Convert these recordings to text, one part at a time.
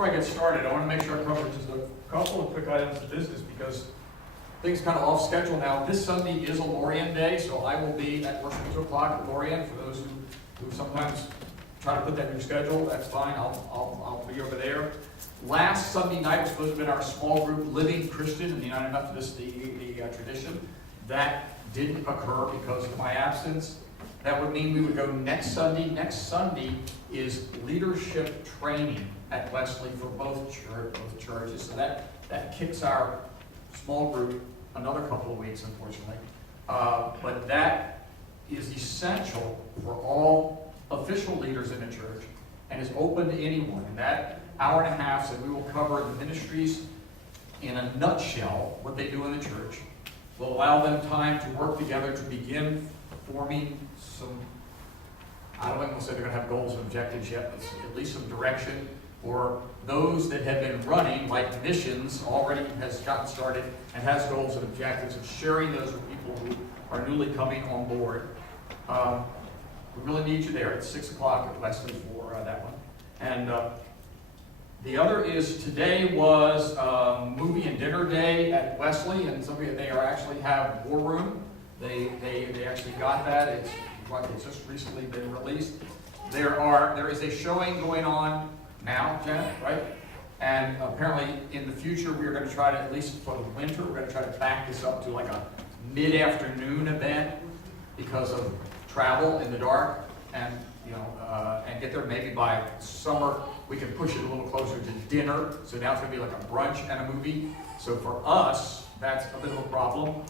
before I get started, I want to make sure I cover just a couple of quick items of business because things kind of off schedule now. This Sunday is a Lorien Day, so I will be at worship at 2 o'clock at Lorien. For those who sometimes try to put that in your schedule, that's fine. I'll be over there. Last Sunday night was supposed to be our small group Living Christian in the United Methodist the tradition. That didn't occur because of my absence. That would mean we would go next Sunday. Next Sunday is leadership training at Wesley for both churches. So that kicks our small group another couple of weeks, unfortunately. But that is essential for all official leaders in the church and is open to anyone. And that hour and a half, so we will cover the ministries in a nutshell, what they do in the church. We'll allow them time to work together to begin forming some, I don't want to say they're going to have goals and objectives yet, but at least some direction. Or those that have been running, like missions, already has gotten started and has goals and objectives of sharing those with people who are newly coming on board. We really need you there at 6 o'clock at Wesley for that one. And the other is today was movie and dinner day at Wesley, and they actually have War Room. They actually got that. It's just recently been released. There is a showing going on now, Janet, right? And apparently in the future we're going to try to, at least for the winter, we're going to try to back this up to like a mid-afternoon event because of travel in the dark, and and get there maybe by summer. We can push it a little closer to dinner. So now it's going to be like a brunch and a movie. So for us, that's a bit of a problem.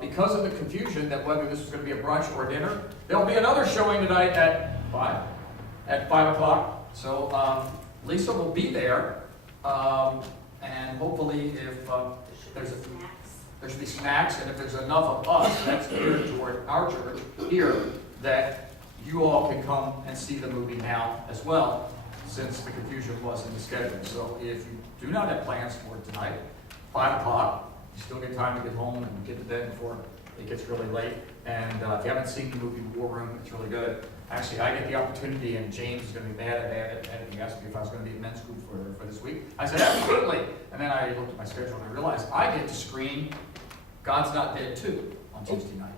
Because of the confusion that whether this was going to be a brunch or a dinner, there'll be another showing tonight at 5 o'clock. So Lisa will be there, and hopefully if there should be snacks, and if there's enough of us that's geared toward our church here, that you all can come and see the movie now as well, since the confusion was in the schedule. So if you do not have plans for tonight, 5 o'clock, you still get time to get home and get to bed before it gets really late. And if you haven't seen the movie War Room, it's really good. Actually, I get the opportunity, and James is going to be mad at it, and he asked me if I was going to be at men's group for this week. I said, absolutely. And then I looked at my schedule and I realized I get to screen God's Not Dead 2 on Tuesday night.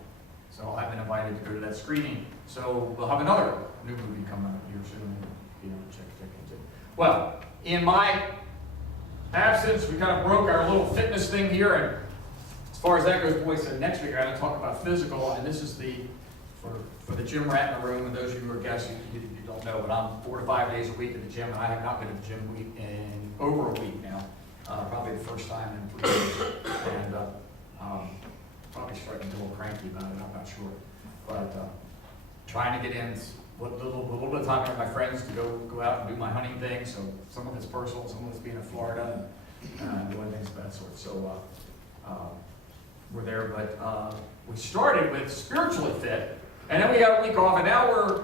So I've been invited to go to that screening. So we'll have another new movie coming up here soon. Check into. Well, in my absence, we kind of broke our little fitness thing here, and as far as that goes, boy, so next week I'm going to talk about physical, and this is for the gym rat in the room, and those of you who are guests, you don't know, but I'm 4 to 5 days a week at the gym, and I have not been at the gym in over a week now, probably the first time in 3 years, and probably starting to get a little cranky about it, I'm not sure, but trying to get in a little bit of time with my friends to go out and do my hunting thing. So some of it's personal, some of it's being in Florida and doing things of that sort. So we're there, but we started with spiritually fit, and then we got a week off, and now we're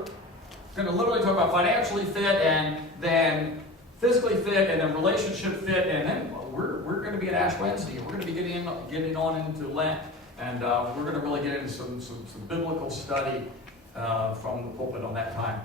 going to literally talk about financially fit, and then physically fit, and then relationship fit, and then we're going to be at Ash Wednesday, and we're going to be getting on into Lent, and we're going to really get into some biblical study from the pulpit on that time.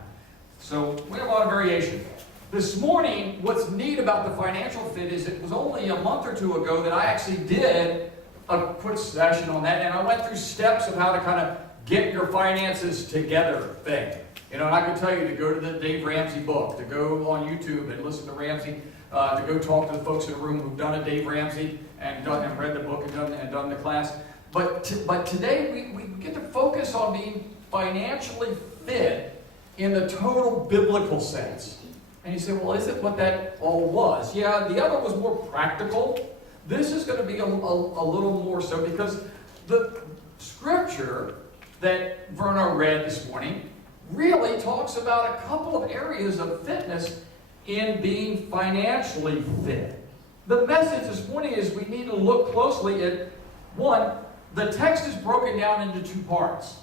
So we have a lot of variation. This morning, what's neat about the financial fit is it was only a month or two ago that I actually did a quick session on that, and I went through steps of how to kind of get your finances together thing. And I can tell you to go to the Dave Ramsey book, to go on YouTube and listen to Ramsey, to go talk to the folks in the room who've done a Dave Ramsey and read the book and done the class. But today we get to focus on being financially fit in the total biblical sense. And you say, well, is it what that all was? Yeah, the other was more practical. This is going to be a little more so, because the scripture that Verna read this morning really talks about a couple of areas of fitness in being financially fit. The message this morning is we need to look closely at, one, the text is broken down into 2 parts.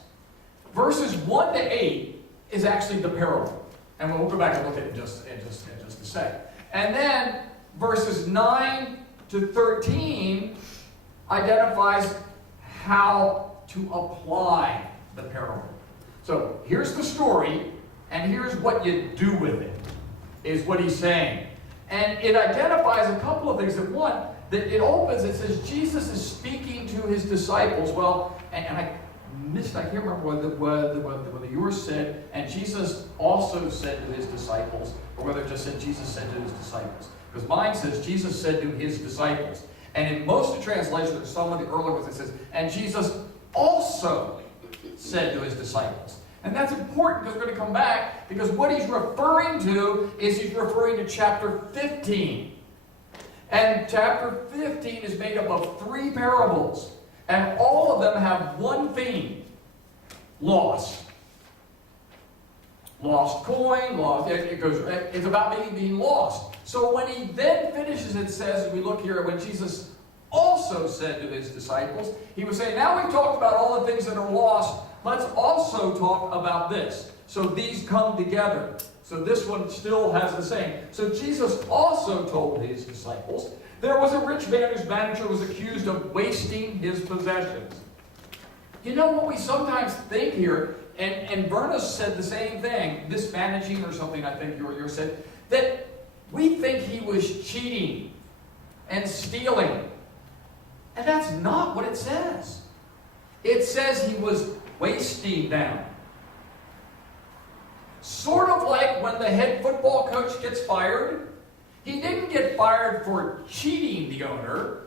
Verses 1 to 8 is actually the parable. And we'll go back and look at it in just a sec. And then verses 9 to 13 identifies how to apply the parable. So here's the story, and here's what you do with it, is what he's saying. And it identifies a couple of things. That one, that it opens, it says Jesus is speaking to his disciples. Well, and I missed, I can't remember whether yours said, and Jesus also said to his disciples, or whether it just said Jesus said to his disciples. Because mine says Jesus said to his disciples. And in most of the translations, some of the earlier ones, it says, and Jesus also said to his disciples. And that's important because we're going to come back, because what he's referring to is he's referring to chapter 15. And chapter 15 is made up of 3 parables. And all of them have one theme: loss. Lost coin, lost, it's about being lost. So when he then finishes, it says, as we look here, when Jesus also said to his disciples, he was saying, now we've talked about all the things that are lost, let's also talk about this. So these come together. So this one still has the same. So Jesus also told his disciples, there was a rich man whose manager was accused of wasting his possessions. You know what we sometimes think here, and Berna said the same thing, mismanaging or something, I think you said, that we think he was cheating and stealing. And that's not what it says. It says he was wasting them. Sort of like when the head football coach gets fired. He didn't get fired for cheating the owner.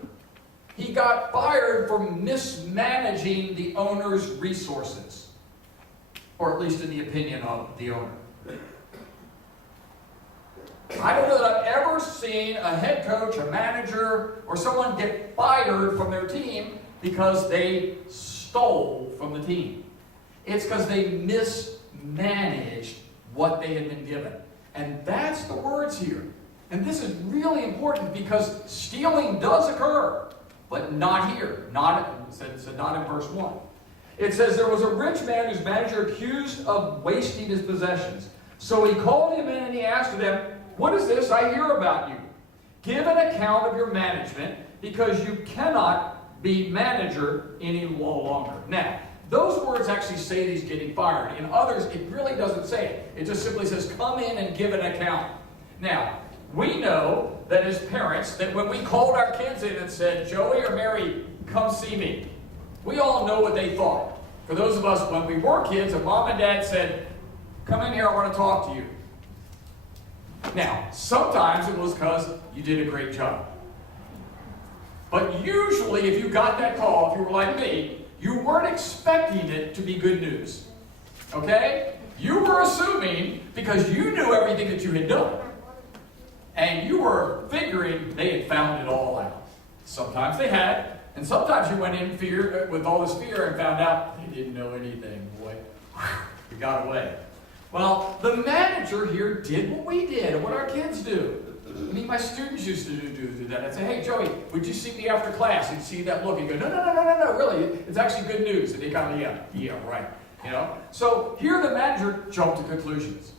He got fired for mismanaging the owner's resources. Or at least in the opinion of the owner. I don't know that I've ever seen a head coach, a manager, or someone get fired from their team because they stole from the team. It's because they mismanaged what they had been given. And that's the words here. And this is really important because stealing does occur, but not here. Not in verse 1. It says, there was a rich man whose manager accused of wasting his possessions. So he called him in and he asked them, what is this I hear about you? Give an account of your management, because you cannot be manager any longer. Now, those words actually say he's getting fired. In others, it really doesn't say it. It just simply says, come in and give an account. Now, we know that as parents, that when we called our kids in and said, Joey or Mary, come see me, we all know what they thought. For those of us, when we were kids, and mom and dad said, come in here, I want to talk to you. Now, sometimes it was because you did a great job. But usually, if you got that call, if you were like me, you weren't expecting it to be good news. Okay? You were assuming, because you knew everything that you had done, and you were figuring they had found it all out. Sometimes they had, and sometimes you went in with all this fear and found out they didn't know anything. Boy, we got away. Well, the manager here did what we did and what our kids do. I mean, my students used to do that. I'd say, hey, Joey, would you see me after class? He'd see that look and go, no, really, it's actually good news. And they kind of, yeah, right. You know? So here the manager jumped to conclusions.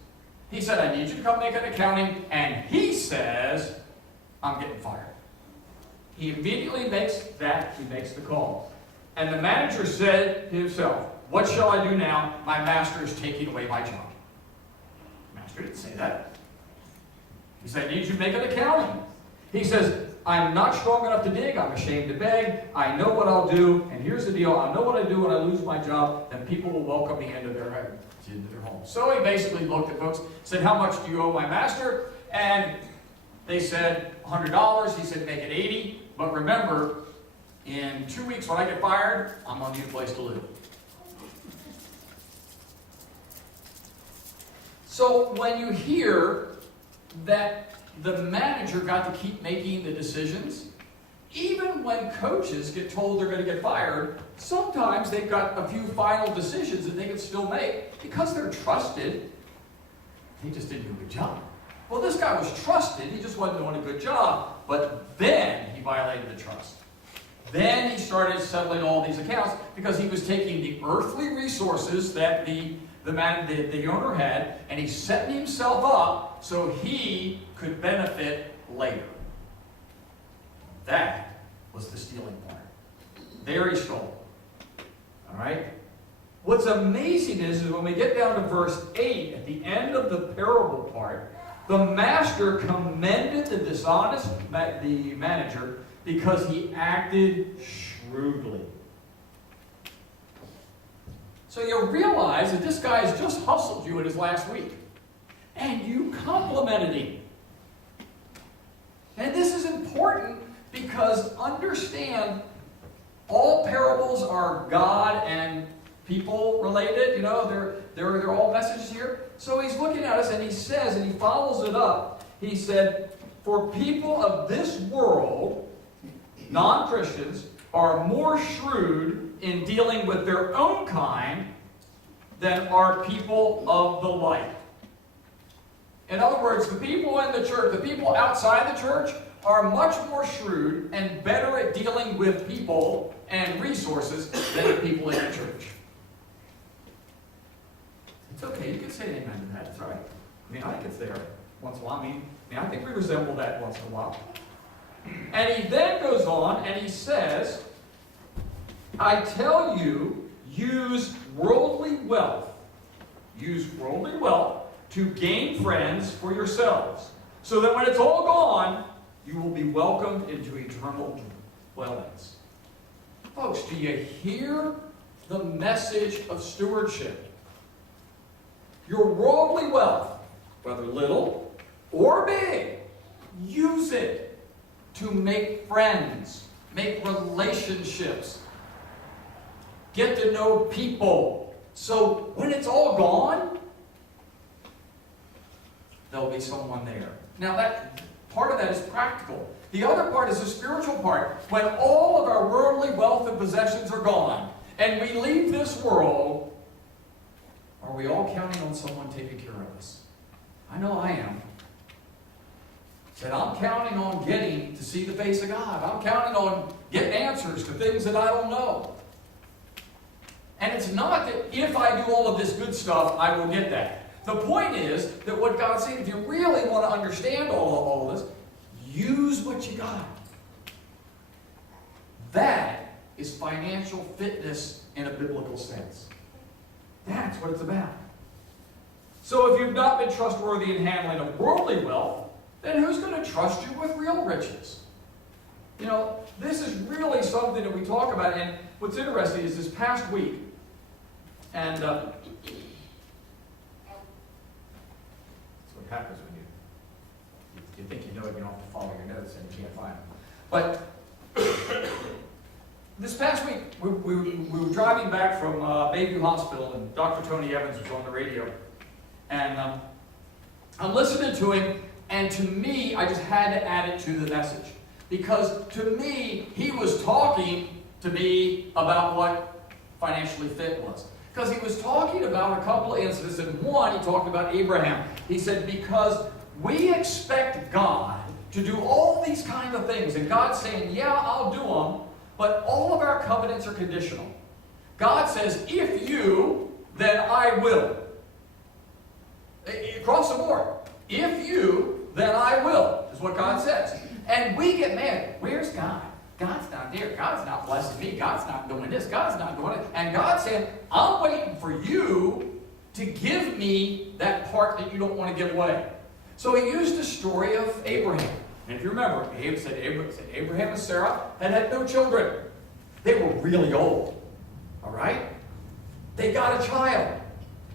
He said, I need you to come make an accounting. And he says, I'm getting fired. He immediately makes the call. And the manager said to himself, what shall I do now? My master is taking away my job. Master didn't say that. He said, I need you to make an accounting. He says, I'm not strong enough to dig. I'm ashamed to beg. I know what I'll do. And here's the deal. I know what I do when I lose my job. Then people will welcome me into their home. So he basically looked at folks, said, how much do you owe my master? And they said, $100. He said, make it 80. But remember, in 2 weeks when I get fired, I'm going to need a place to live. So when you hear that the manager got to keep making the decisions, even when coaches get told they're going to get fired, sometimes they've got a few final decisions that they can still make because they're trusted. They just didn't do a good job. Well, this guy was trusted. He just wasn't doing a good job. But then he violated the trust. Then he started settling all these accounts because he was taking the earthly resources that the owner had, and he's setting himself up so he could benefit later. That was the stealing part. There he stole. All right? What's amazing is when we get down to verse 8, at the end of the parable part, the master commended the dishonest the manager because he acted shrewdly. So you realize that this guy has just hustled you in his last week. And you complimented him. And this is important because understand, all parables are God and people related. You know, they're all messages here. So he's looking at us and he says, and he follows it up. He said, for people of this world, non-Christians, are more shrewd in dealing with their own kind than are people of the light. In other words, the people in the church, the people outside the church, are much more shrewd and better at dealing with people and resources than the people in the church. It's okay, you can say amen to that, it's all right. I mean, I think it's there once in a while. I mean, I think we resemble that once in a while. And he then goes on and he says, I tell you, use worldly wealth to gain friends for yourselves, so that when it's all gone, you will be welcomed into eternal dwellings. Folks, do you hear the message of stewardship? Your worldly wealth, whether little or big, use it to make friends, make relationships, get to know people. So when it's all gone, there'll be someone there. Now, that part of that is practical. The other part is the spiritual part. When all of our worldly wealth and possessions are gone, and we leave this world, are we all counting on someone taking care of us? I know I am. Said, I'm counting on getting to see the face of God. I'm counting on getting answers to things that I don't know. And it's not that if I do all of this good stuff, I will get that. The point is that what God's saying, if you really want to understand all of this, use what you got. That is financial fitness in a biblical sense. That's what it's about. So if you've not been trustworthy in handling of worldly wealth, then who's going to trust you with real riches? You know, this is really something that we talk about. And what's interesting is this past week, and that's what happens when you think you know it, you don't have to follow your notes and you can't find them. But this past week, we were driving back from Bayview Hospital, and Dr. Tony Evans was on the radio. And I'm listening to him, and to me, I just had to add it to the message. Because to me, he was talking to me about what financially fit was. Because he was talking about a couple of incidents, and one, he talked about Abraham. He said, because we expect God to do all these kind of things, and God's saying, yeah, I'll do them, but all of our covenants are conditional. God says, if you, then I will. Across the board. If you, then I will, is what God says. And we get mad. Where's God? God's not there. God's not blessing me. God's not doing this. God's not doing it. And God said, I'm waiting for you to give me that part that you don't want to give away. So he used the story of Abraham. And if you remember, Abraham and Sarah had no children. They were really old. All right? They got a child.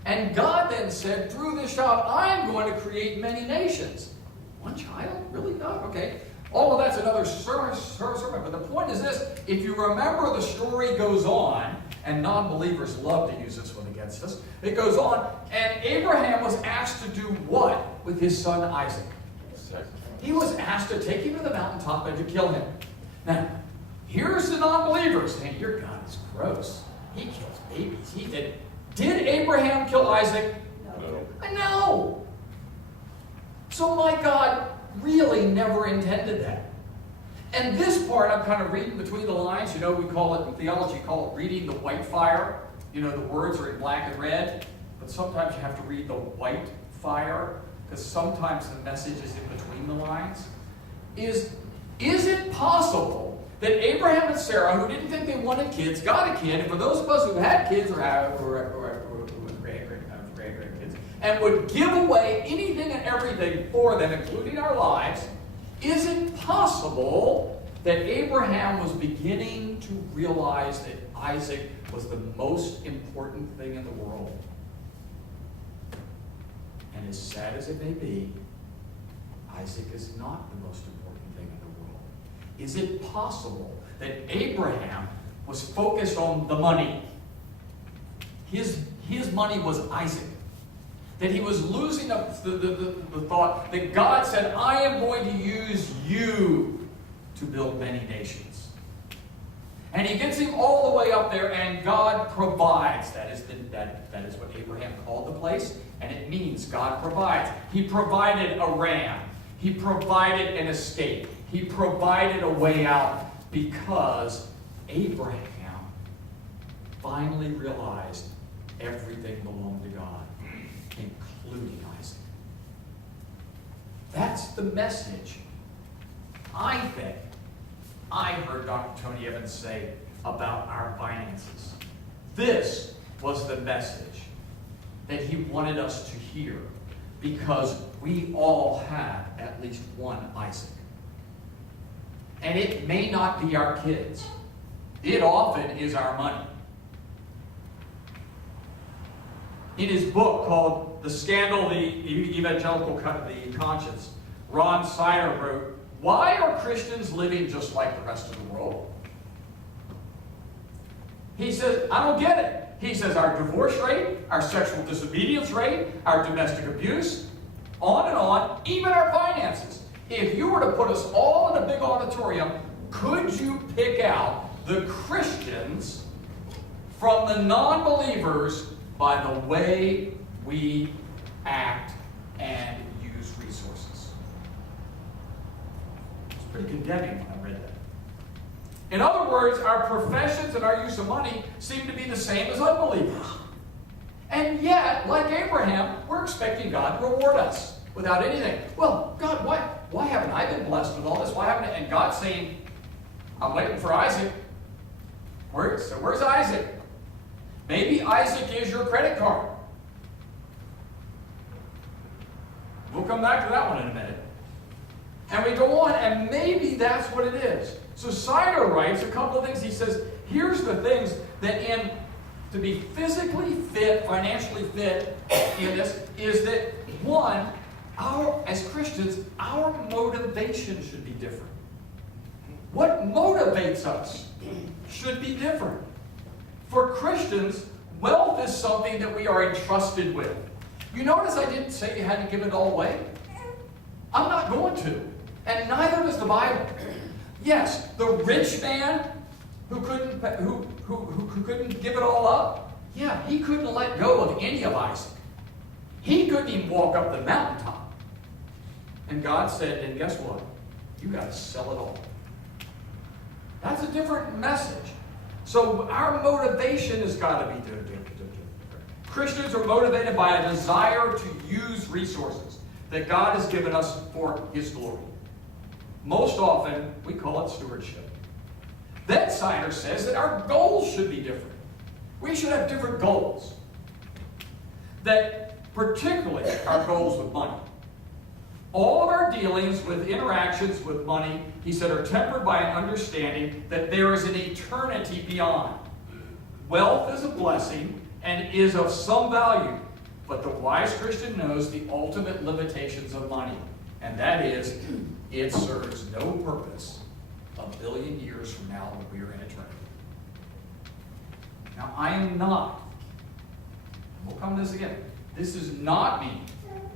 And God then said, through this child, I'm going to create many nations. One child? Really? No? Okay. All of that's another sermon. But the point is this. If you remember, the story goes on, and non-believers love to use this one against us. It goes on, and Abraham was asked to do what with his son Isaac? He was asked to take him to the mountaintop and to kill him. Now, here's the non-believers saying, your God is gross. He kills babies. He did. Did Abraham kill Isaac? No. No. So my God really never intended that. And this part I'm kind of reading between the lines. You know, we call it, in theology, call it reading the white fire. You know, the words are in black and red. But sometimes you have to read the white fire, because sometimes the message is in between the lines. Is it possible that Abraham and Sarah, who didn't think they wanted kids, got a kid, and for those of us who had kids or grandkids, and would give away anything and everything for them, including our lives, is possible that Abraham was beginning to realize that Isaac was the most important thing in the world? And as sad as it may be, Isaac is not the most important thing in the world. Is it possible that Abraham was focused on the money? His money was Isaac. That he was losing the thought that God said, I am going to use you to build many nations. And he gets him all the way up there, and God provides. That is what Abraham called the place, and it means God provides. He provided a ram. He provided an escape. He provided a way out because Abraham finally realized everything belonged to God, including Isaac. That's the message I think I heard Dr. Tony Evans say about our finances. This was the message that he wanted us to hear, because we all have at least one Isaac. And it may not be our kids. It often is our money. In his book called The Scandal, the Evangelical the Conscience, Ron Sider wrote, why are Christians living just like the rest of the world? He says, I don't get it. He says our divorce rate, our sexual disobedience rate, our domestic abuse, on and on, even our finances. If you were to put us all in a big auditorium, could you pick out the Christians from the non-believers by the way we act and use resources? It's pretty condemning when I read that. In other words, our professions and our use of money seem to be the same as unbelievers. And yet, like Abraham, we're expecting God to reward us without anything. Well, God, why haven't I been blessed with all this? Why haven't I? And God's saying, I'm waiting for Isaac. Where's Isaac? Maybe Isaac is your credit card. We'll come back to that one in a minute. And we go on, and maybe that's what it is. So Sider writes a couple of things. He says, here's the things that to be physically fit, financially fit in this, is that one, as Christians, our motivation should be different. What motivates us should be different. For Christians, wealth is something that we are entrusted with. You notice I didn't say you had to give it all away? I'm not going to. And neither does the Bible. Yes, the rich man who couldn't give it all up, yeah, he couldn't let go of any of Isaac. He couldn't even walk up the mountaintop. And God said, and guess what? You got to sell it all. That's a different message. So our motivation has got to be different. Christians are motivated by a desire to use resources that God has given us for His glory. Most often, we call it stewardship. Then Sider says that our goals should be different. We should have different goals. That particularly our goals with money. All of our dealings with interactions with money, he said, are tempered by an understanding that there is an eternity beyond. Wealth is a blessing and is of some value, but the wise Christian knows the ultimate limitations of money, and that is, it serves no purpose a billion years from now when we are in eternity. Now, I am not, we'll come to this again, this does not mean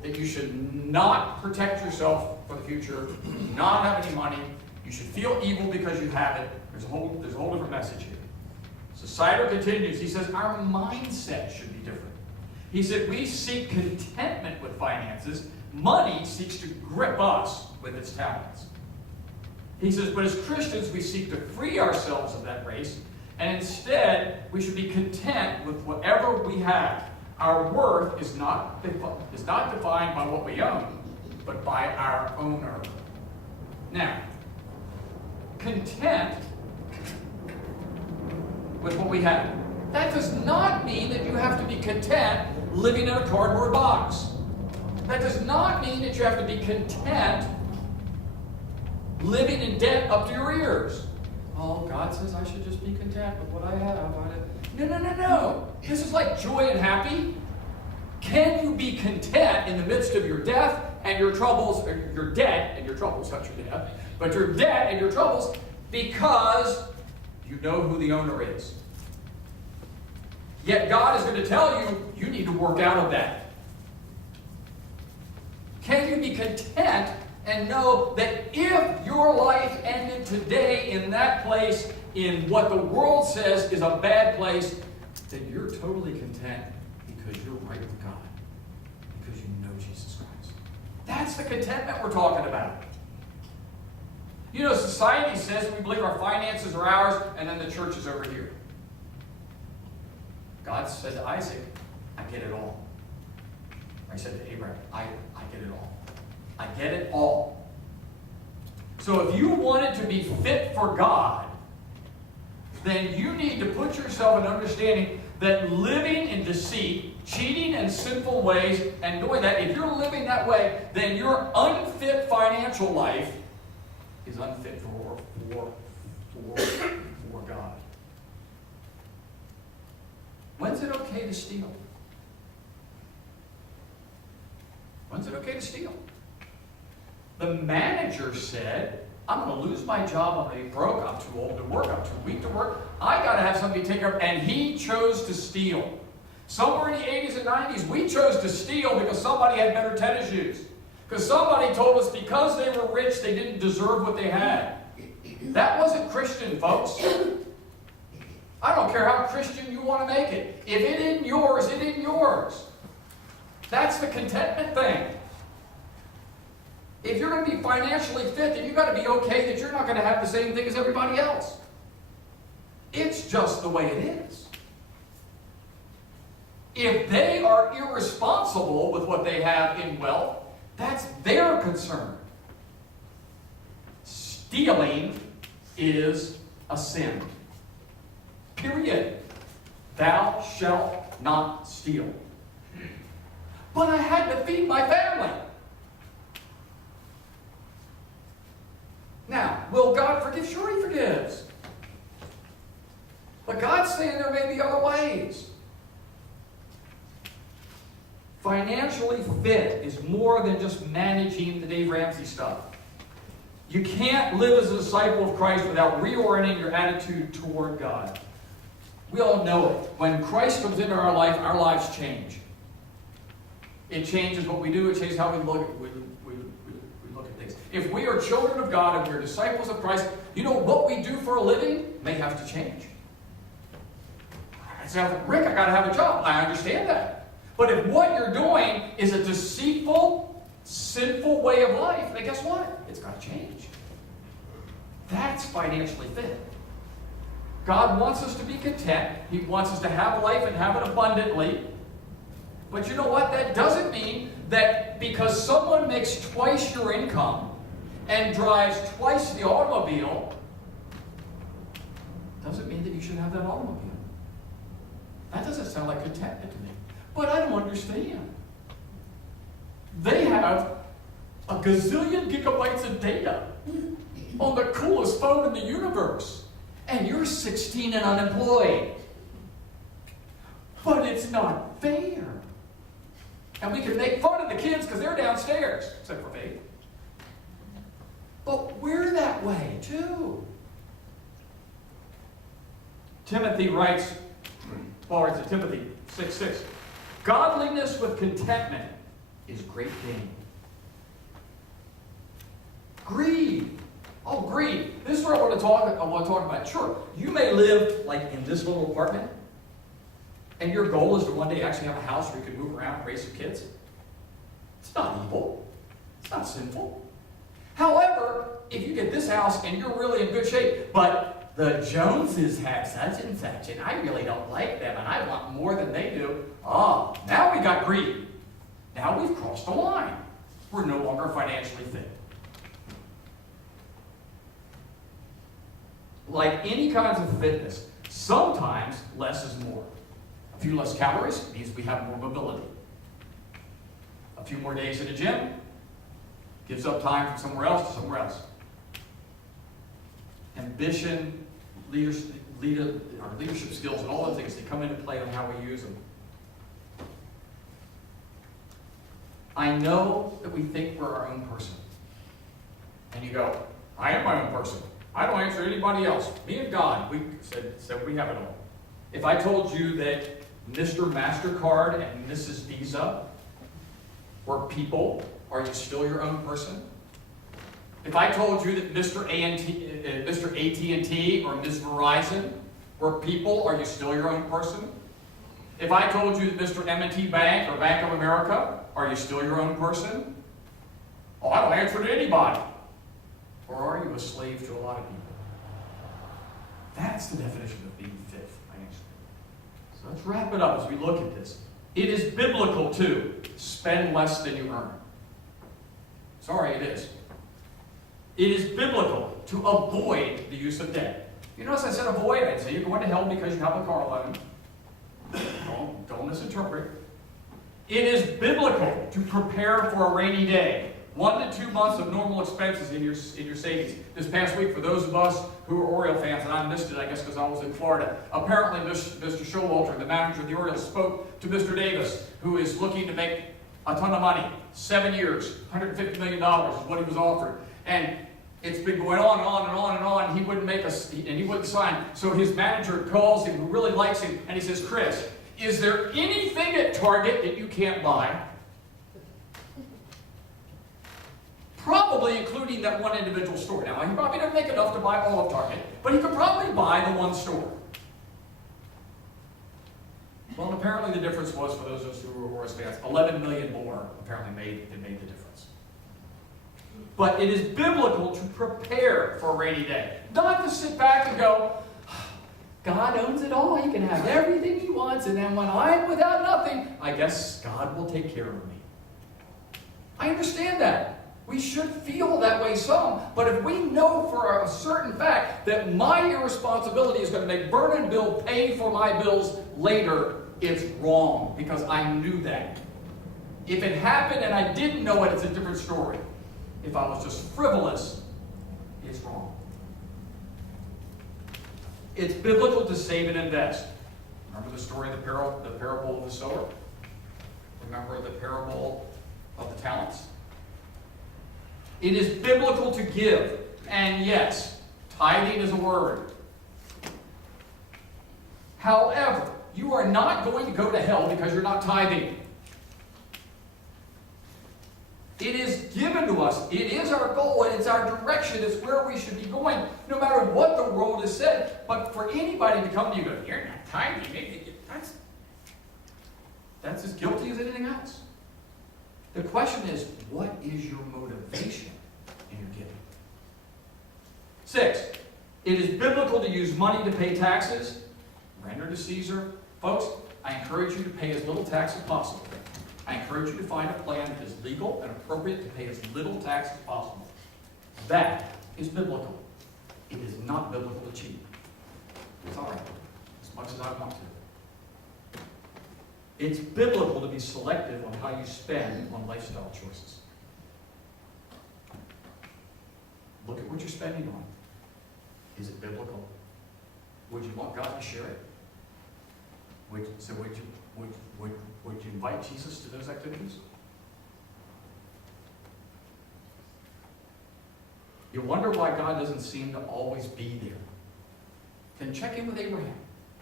that you should not protect yourself for the future, not have any money, you should feel evil because you have it. There's a whole different message here. So Sider continues, he says, our mindset should be different. He said, we seek contentment with finances. Money seeks to grip us with its talents. He says, but as Christians, we seek to free ourselves of that race, and instead, we should be content with whatever we have. Our worth is not defined by what we own, but by our owner. Now, content with what we have. That does not mean that you have to be content living in a cardboard box. That does not mean that you have to be content living in debt up to your ears. Oh, God says I should just be content with what I have. No. This is like joy and happy. Can you be content in the midst of your death and your troubles, or your debt and your troubles, not your death, but your debt and your troubles, because you know who the owner is? Yet God is going to tell you, you need to work out of that. Can you be content and know that if your life ended today in that place, in what the world says is a bad place, then you're totally content because you're right with God, because you know Jesus Christ. That's the contentment we're talking about. You know, society says we believe our finances are ours, and then the church is over here. God said to Isaac, I get it all. I said to Abraham, I get it all. I get it all. So if you want it to be fit for God, then you need to put yourself in understanding that living in deceit, cheating and sinful ways, and doing that, if you're living that way, then your unfit financial life is unfit for God. When's it okay to steal? When's it okay to steal? The manager said, I'm going to lose my job, I'm going to be broke, I'm too old to work, I'm too weak to work, I got to have somebody take care of, and he chose to steal. Somewhere in the 80s and 90s, we chose to steal because somebody had better tennis shoes. Because somebody told us because they were rich, they didn't deserve what they had. That wasn't Christian, folks. I don't care how Christian you want to make it. If it isn't yours, it isn't yours. That's the contentment thing. If you're going to be financially fit, then you've got to be okay that you're not going to have the same thing as everybody else. It's just the way it is. If they are irresponsible with what they have in wealth, that's their concern. Stealing is a sin. Period. Thou shalt not steal. But I had to feed my family. Now, will God forgive? Sure He forgives. But God's saying there may be other ways. Financially fit is more than just managing the Dave Ramsey stuff. You can't live as a disciple of Christ without reorienting your attitude toward God. We all know it. When Christ comes into our life, our lives change. It changes what we do. It changes how we look at things. If we are children of God and we're disciples of Christ, you know what we do for a living may have to change. It sounds like, Rick, I got to have a job. I understand that. But if what you're doing is a deceitful, sinful way of life, then guess what? It's got to change. That's financially fit. God wants us to be content. He wants us to have life and have it abundantly. But you know what? That doesn't mean that because someone makes twice your income and drives twice the automobile, doesn't mean that you should have that automobile. That doesn't sound like contentment to me. But I don't understand. They have a gazillion gigabytes of data on the coolest phone in the universe. And you're 16 and unemployed. But it's not fair. And we can make fun of the kids because they're downstairs, except for me. But we're that way too. Timothy writes, Paul writes to Timothy 6:6, godliness with contentment is great gain. Greed. Oh, greed. This is what I want to talk about. Sure, you may live like in this little apartment, and your goal is to one day actually have a house where you can move around and raise some kids. It's not evil. It's not sinful. However, if you get this house and you're really in good shape, but the Joneses have such and such, and I really don't like them, and I want more than they do, now we got greed. Now we've crossed the line. We're no longer financially fit. Like any kinds of fitness, sometimes less is more. A few less calories means we have more mobility. A few more days in the gym gives up time from somewhere else to somewhere else. ambition, our leadership skills, and all the things that come into play on how we use them. I know that we think we're our own person. And you go, I am my own person. I don't answer to anybody else. Me and God, we said we have it all. If I told you that Mr. MasterCard and Mrs. Visa were people, are you still your own person? If I told you that Mr. AT&T or Ms. Verizon were people, are you still your own person? If I told you that Mr. M&T Bank or Bank of America, are you still your own person? Oh, I don't answer to anybody. Or are you a slave to a lot of people? That's the definition of being fit financially. So let's wrap it up as we look at this. It is biblical to spend less than you earn. Sorry, it is. It is biblical to avoid the use of debt. You notice I said avoid. I didn't say you're going to hell because you have a car loan. Don't misinterpret. It is biblical to prepare for a rainy day. 1 to 2 months of normal expenses in your savings. This past week, for those of us who are Oriole fans, and I missed it, I guess, because I was in Florida, apparently Mr. Showalter, the manager of the Orioles, spoke to Mr. Davis, who is looking to make a ton of money. 7 years, $150 million is what he was offered. And it's been going on and on and on and on. He wouldn't make us, and he wouldn't sign. So his manager calls him, who really likes him, and he says, Chris, is there anything at Target that you can't buy? Probably including that one individual store. Now, he probably doesn't make enough to buy all of Target, but he could probably buy the one store. Well, apparently the difference was, for those of us who were Orioles fans, 11 million more apparently made the difference. But it is biblical to prepare for a rainy day. Not to sit back and go, God owns it all. He can have everything he wants, and then when I'm without nothing, I guess God will take care of me. I understand that. We should feel that way some, but if we know for a certain fact that my irresponsibility is going to make Vernon and Bill pay for my bills later, it's wrong, because I knew that. If it happened and I didn't know it, it's a different story. If I was just frivolous, it's wrong. It's biblical to save and invest. Remember the story of the parable of the sower? Remember the parable of the talents? It is biblical to give. And yes, tithing is a word. However, you are not going to go to hell because you're not tithing. It is given to us. It is our goal, and it's our direction. It's where we should be going, no matter what the world has said. But for anybody to come to you and go, you're not tithing, that's as guilty as anything else. The question is, what is your motivation in your giving? 6, it is biblical to use money to pay taxes. Render to Caesar. Folks, I encourage you to pay as little tax as possible. I encourage you to find a plan that is legal and appropriate to pay as little tax as possible. That is biblical. It is not biblical to cheat. It's all right, as much as I want to. It's biblical to be selective on how you spend on lifestyle choices. Look at what you're spending on. Is it biblical? Would you want God to share it? Would you invite Jesus to those activities? You wonder why God doesn't seem to always be there. Then check in with Abraham.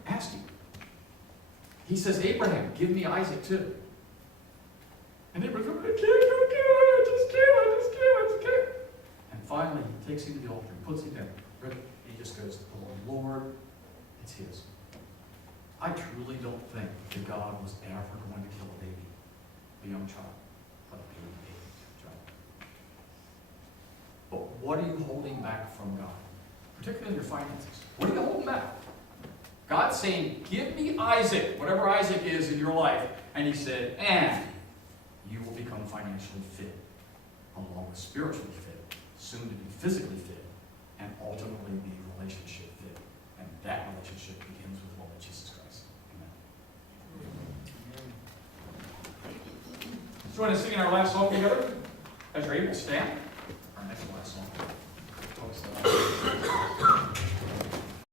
Ask him. He says, Abraham, give me Isaac too. And Abraham says, I can't, I just can't. And finally, he takes him to the altar, puts him down. He just goes, oh Lord, it's his. I truly don't think that God was ever going to kill a baby, a young child, but a baby child. But what are you holding back from God? Particularly your finances. What are you holding back? God's saying, give me Isaac, whatever Isaac is in your life. And he said, and you will become financially fit, along with spiritually fit, soon to be physically fit, and ultimately be relationship fit. And that relationship begins with the Lord Jesus Christ. Amen. Let's join us singing our last song together. As you're able, stand.